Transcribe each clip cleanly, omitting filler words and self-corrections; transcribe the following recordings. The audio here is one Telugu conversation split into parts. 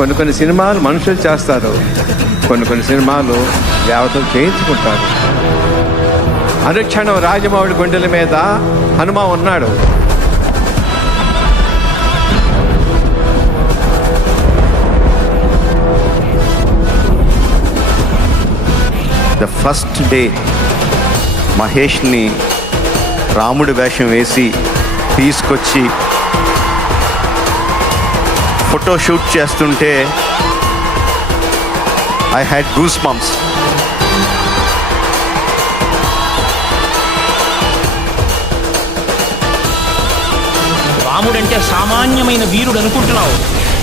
కొన్ని సినిమాలు మనుషులు చేస్తారు, కొన్ని సినిమాలు దేవతలు చేయించుకుంటారు. అనుక్షణం రాజమౌళి గుండెల మీద హనుమ ఉన్నాడు. ద ఫస్ట్ డే మహేష్ని రాముడి వేషం వేసి తీసుకొచ్చి ఫోటో షూట్ చేస్తుంటే ఐ హ్యాడ్ గూస్ బంప్స్. రాముడంటే సామాన్యమైన వీరుడు అనుకుంటున్నావు.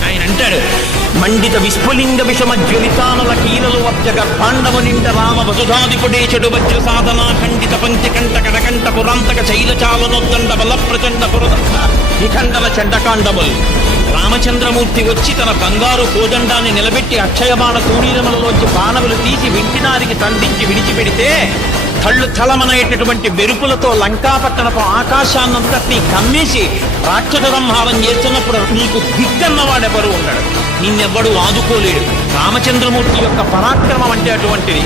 ఆయన అంటాడు, మండిత విస్ఫులింగ విషమ జ్వలితానల కీలలు వజ్జగ పాండవ నిండ రామ వసుధాదిపుడేశడు వజ్ర సాధన ఖండిత పంచి కంట కడకంట పురాంతక శైలచాలనొద్దండ బల ప్రచండ పురదండ నిఖండల చెడ్డకాండములు. రామచంద్రమూర్తి వచ్చి తన బంగారు కోదండాన్ని నిలబెట్టి అక్షయబాణ తూణీరములలోంచి బాణములు తీసి వింటినారికి తండించి విడిచిపెడితే కళ్ళు చలమనేటటువంటి మెరుపులతో లంకాపట్టణపు ఆకాశాన్నంతటినీ కమ్మేసి రాక్షస సంహారం చేస్తున్నప్పుడు నీకు దిగ్గన్నవాడెవరు ఉన్నాడు, నిన్నెవ్వడు ఆదుకోలేడు. రామచంద్రమూర్తి యొక్క పరాక్రమం అంటే అటువంటిది.